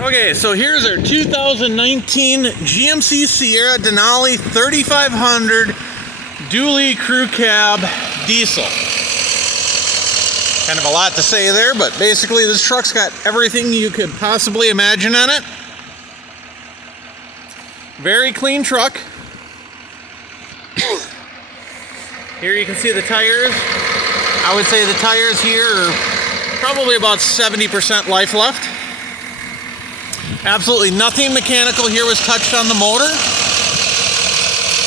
Okay, so here's our 2019 GMC Sierra Denali 3500 dually crew cab diesel. Kind of a lot to say there, but basically this truck's got everything you could possibly imagine on it. Very clean truck. Here you can see the tires. I would say the tires here are probably about 70% life left. Absolutely nothing mechanical here was touched on the motor.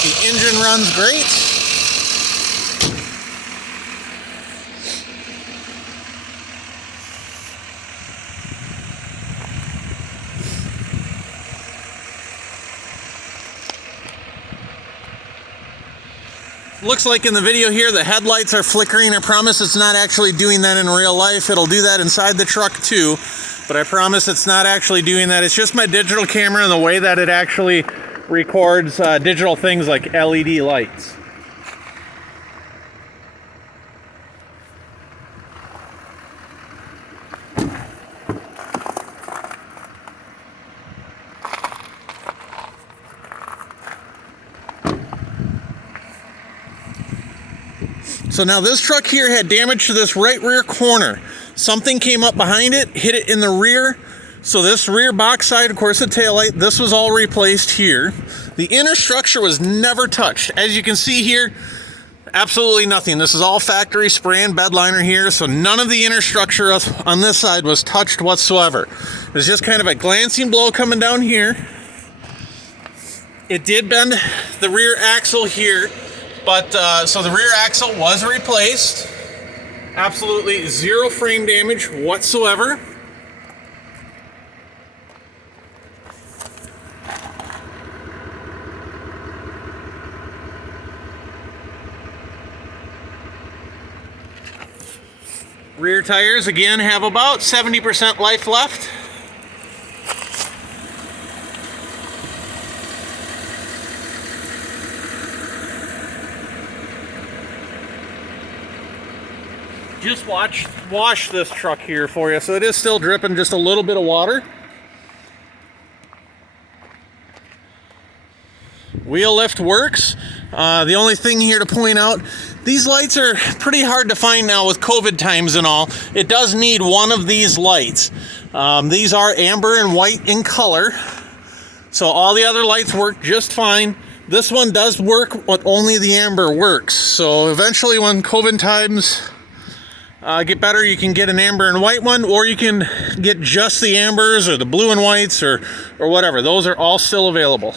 The engine runs great. Looks like in the video here the headlights are flickering. I promise it's not actually doing that in real life. It'll do that inside the truck too, but I promise it's not actually doing that. It's just my digital camera and the way that it actually records digital things like LED lights. So now this truck here had damage to this right rear corner. Something came up behind it, hit it in the rear. So this rear box side, of course the taillight, this was all replaced here. The inner structure was never touched. As you can see here, absolutely nothing. This is all factory spray and bed liner here, so none of the inner structure on this side was touched whatsoever. It was just kind of a glancing blow coming down here. It did bend the rear axle here. But, so the rear axle was replaced. Absolutely zero frame damage whatsoever. Rear tires, again, have about 70% life left. Just wash this truck here for you. So it is still dripping just a little bit of water. Wheel lift works. The only thing here to point out, these lights are pretty hard to find now with COVID times and all. It does need one of these lights. These are amber and white in color. So all the other lights work just fine. This one does work, but only the amber works. So eventually when COVID times get better, you can get an amber and white one, or you can get just the ambers or the blue and whites or whatever. Those are all still available.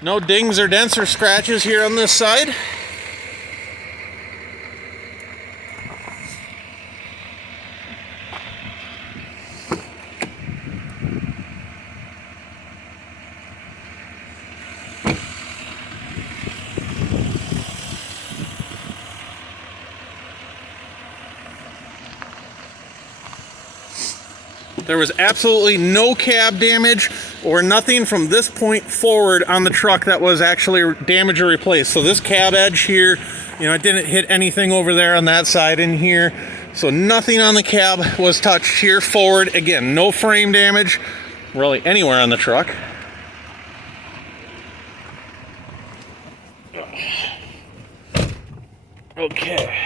No dings or dents or scratches here on this side. There was absolutely no cab damage or nothing from this point forward on the truck that was actually damaged or replaced. So this cab edge here, it didn't hit anything over there on that side in here. So nothing on the cab was touched here forward. Again, no frame damage really anywhere on the truck. Okay.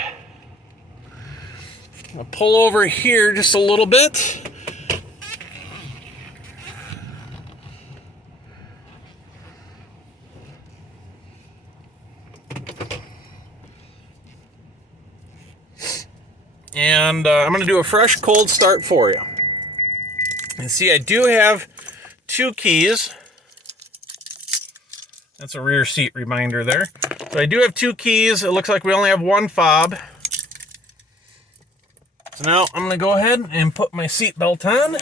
I'll pull over here just a little bit. And I'm going to do a fresh cold start for you. And see, I do have 2 keys. That's a rear seat reminder there. So I do have 2 keys. It looks like we only have 1 fob. So now I'm going to go ahead and put my seat belt on.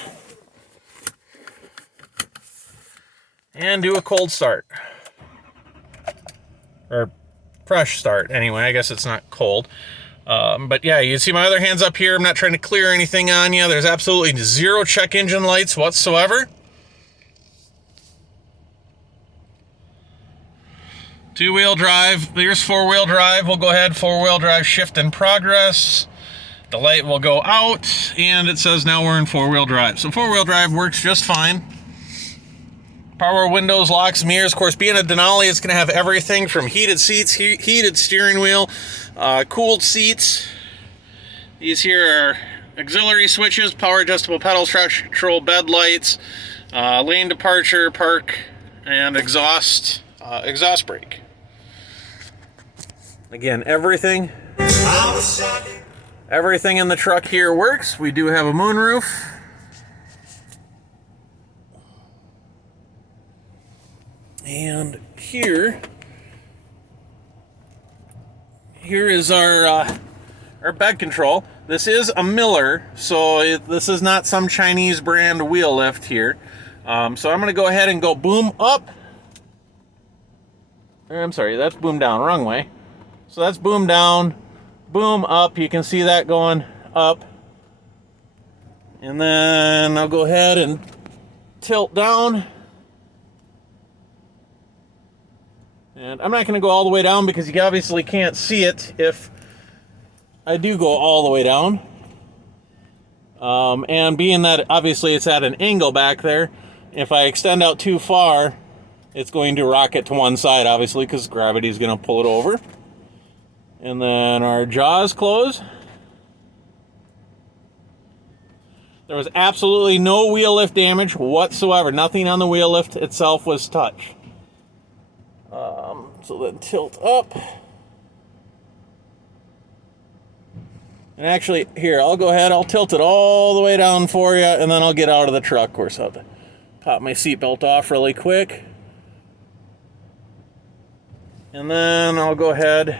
And do a cold start. Or fresh start, anyway. I guess it's not cold. But yeah, you can see my other hand's up here. I'm not trying to clear anything on you. There's absolutely zero check engine lights whatsoever. 2-wheel drive. There's 4-wheel drive. We'll go ahead, 4-wheel drive shift in progress. The light will go out, and it says now we're in four-wheel drive. So four-wheel drive works just fine. Power windows, locks, mirrors. Of course, being a Denali, it's going to have everything from heated seats, heated steering wheel, cooled seats. These here are auxiliary switches, power adjustable pedals, traction control, bed lights, lane departure, park, and exhaust brake. Again, everything in the truck here works. We do have a moonroof. And here is our bed control. This is a Miller, so this is not some Chinese brand wheel lift here. So I'm going to go ahead and go boom up. I'm sorry, that's boom down, wrong way. So that's boom down, boom up. You can see that going up. And then I'll go ahead and tilt down. And I'm not going to go all the way down because you obviously can't see it if I do go all the way down. And being that obviously it's at an angle back there, if I extend out too far, it's going to rock it to one side, obviously, because gravity is going to pull it over. And then our jaws close. There was absolutely no wheel lift damage whatsoever. Nothing on the wheel lift itself was touched. So then tilt up. And actually, here, I'll go ahead, I'll tilt it all the way down for you, and then I'll get out of the truck. Of course, I'll have to pop my seatbelt off really quick. And then I'll go ahead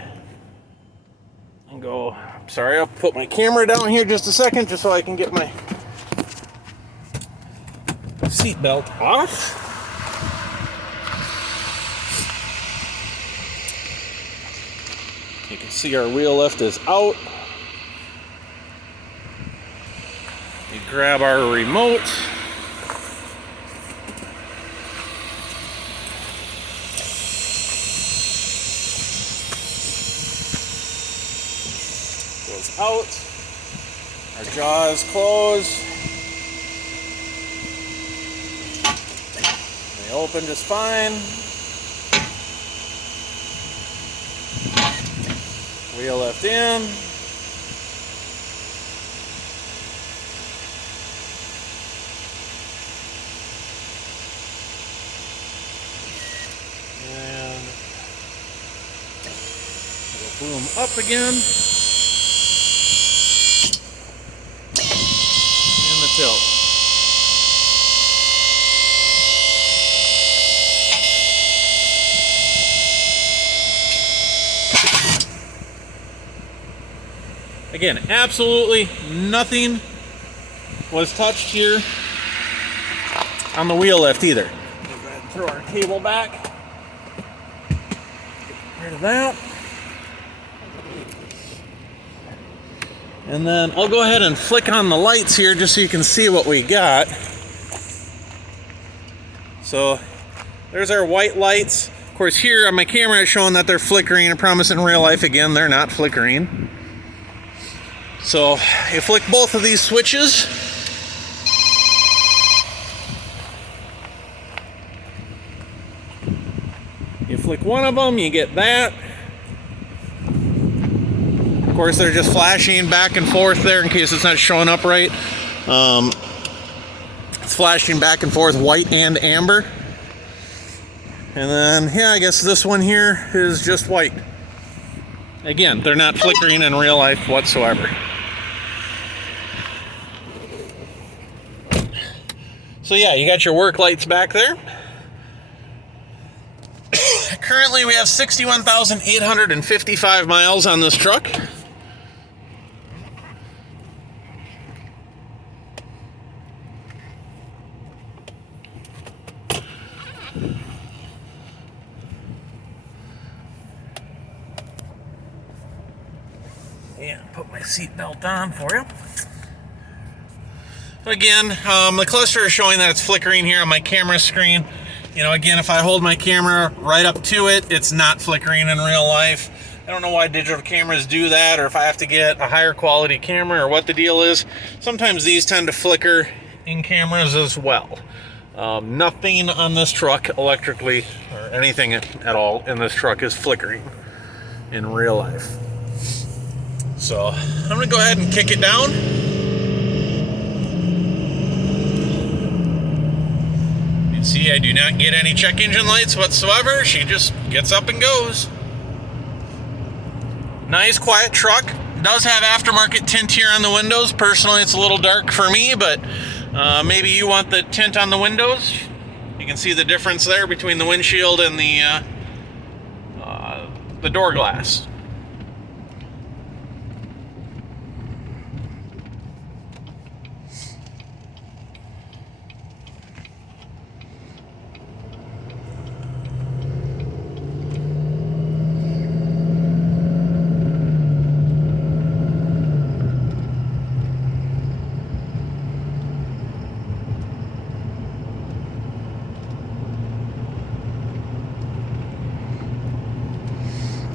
and go, sorry, I'll put my camera down here just a second, just so I can get my seatbelt off. You can see our wheel lift is out. We grab our remote. Goes out. Our jaws close. They open just fine. Wheel lift in. And it'll boom up again. And the tilt. Again, absolutely nothing was touched here on the wheel lift either. We'll go ahead and throw our cable back. Get rid of that. And then I'll go ahead and flick on the lights here just so you can see what we got. So there's our white lights. Of course, here on my camera it's showing that they're flickering. I promise in real life, again, they're not flickering. So you flick both of these switches. You flick one of them, you get that. Of course, they're just flashing back and forth there in case it's not showing up right. It's flashing back and forth, white and amber. And then, yeah, I guess this one here is just white. Again, they're not flickering in real life whatsoever. So yeah, you got your work lights back there. Currently we have 61,855 miles on this truck. Yeah, put my seatbelt on for you. Again, the cluster is showing that it's flickering here on my camera screen. You know, again, if I hold my camera right up to it, it's not flickering in real life. I don't know why digital cameras do that, or if I have to get a higher quality camera, or what the deal is. Sometimes these tend to flicker in cameras as well. Nothing on this truck electrically, or anything at all in this truck, is flickering in real life. So I'm going to go ahead and kick it down. You can see I do not get any check engine lights whatsoever. She just gets up and goes. Nice quiet truck. Does have aftermarket tint here on the windows. Personally, it's a little dark for me, but maybe you want the tint on the windows. You can see the difference there between the windshield and the door glass.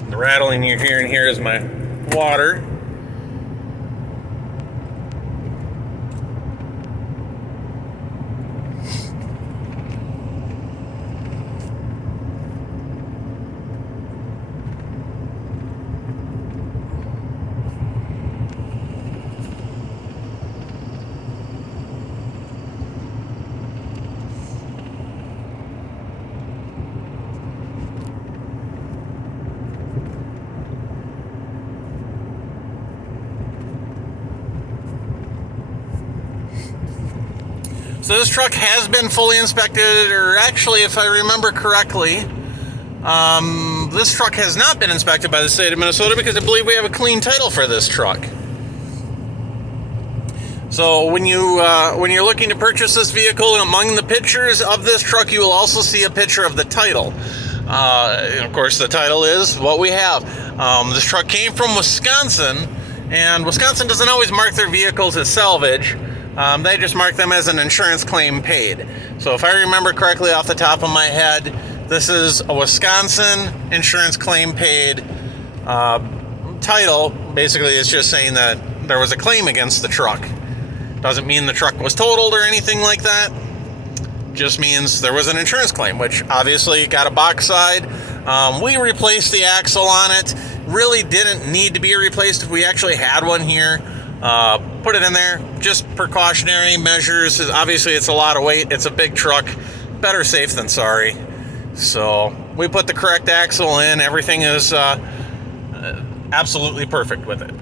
The rattling you're hearing here is my water. So this truck has been fully inspected, or actually, if I remember correctly, this truck has not been inspected by the state of Minnesota because I believe we have a clean title for this truck. So when you're looking to purchase this vehicle, among the pictures of this truck, you will also see a picture of the title. And of course, the title is what we have. This truck came from Wisconsin, and Wisconsin doesn't always mark their vehicles as salvage. They just mark them as an insurance claim paid. So if I remember correctly off the top of my head, this is a Wisconsin insurance claim paid title. Basically, it's just saying that there was a claim against the truck. Doesn't mean the truck was totaled or anything like that. Just means there was an insurance claim, which obviously got a box side. We replaced the axle on it. Really didn't need to be replaced if we actually had one here. Put it in there, just precautionary measures. Obviously, it's a lot of weight. It's a big truck. Better safe than sorry. So we put the correct axle in. Everything is absolutely perfect with it.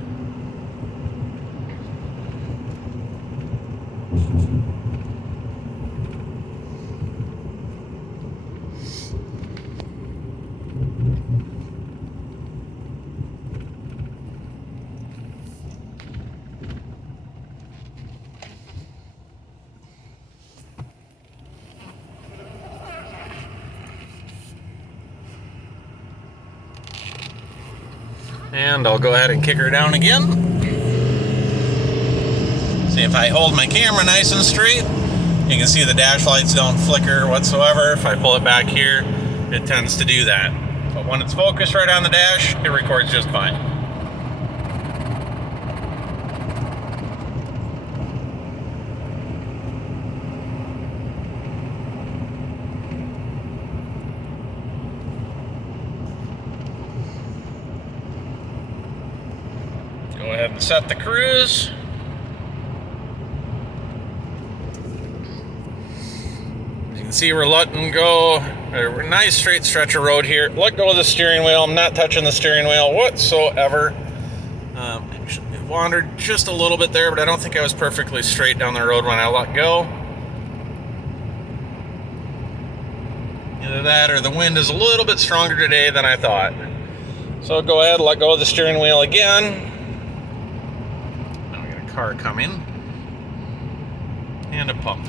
And I'll go ahead and kick her down again. See, if I hold my camera nice and straight, you can see the dash lights don't flicker whatsoever. If I pull it back here, it tends to do that. But when it's focused right on the dash, it records just fine. Go ahead and set the cruise. As you can see, we're letting go a nice straight stretch of road here. Let go of the steering wheel. I'm not touching the steering wheel whatsoever. Actually, it wandered just a little bit there, but I don't think I was perfectly straight down the road when I let go. Either that or the wind is a little bit stronger today than I thought. So go ahead, let go of the steering wheel again. Car coming, and a pump.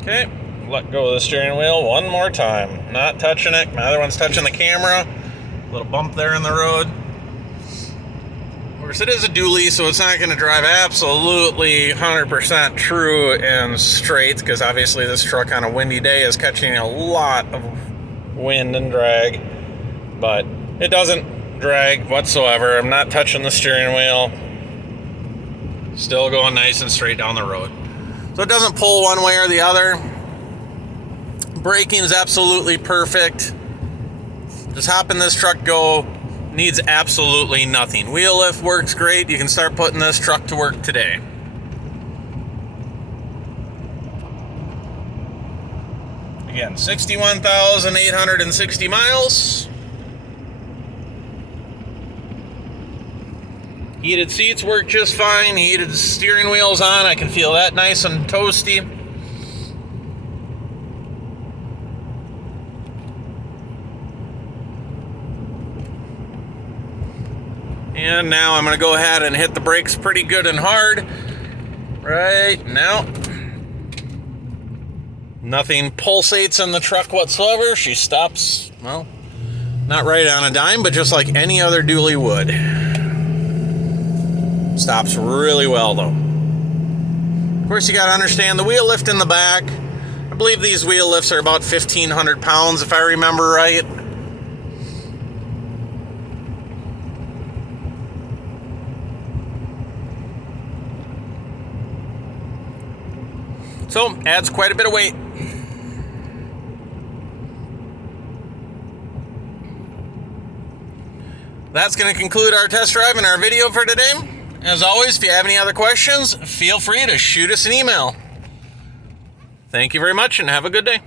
Okay, let go of the steering wheel one more time. Not touching it. My other one's touching the camera. Little bump there in the road. Of course, it is a dually, so it's not going to drive absolutely 100% true and straight, because obviously this truck on a windy day is catching a lot of wind and drag. But it doesn't drag whatsoever. I'm not touching the steering wheel. Still going nice and straight down the road. So it doesn't pull one way or the other. Braking is absolutely perfect. Just hop in this truck, go. Needs absolutely nothing. Wheel lift works great. You can start putting this truck to work today. Again, 61,860 miles. Heated seats work just fine. Heated steering wheel's on. I can feel that nice and toasty. And now I'm going to go ahead and hit the brakes pretty good and hard right now. Nothing pulsates in the truck whatsoever. She stops, well, not right on a dime, but just like any other dually would. Stops really well, though. Of course, you got to understand the wheel lift in the back. I believe these wheel lifts are about 1,500 pounds, if I remember right. So, adds quite a bit of weight. That's going to conclude our test drive and our video for today. As always, if you have any other questions, feel free to shoot us an email. Thank you very much and have a good day.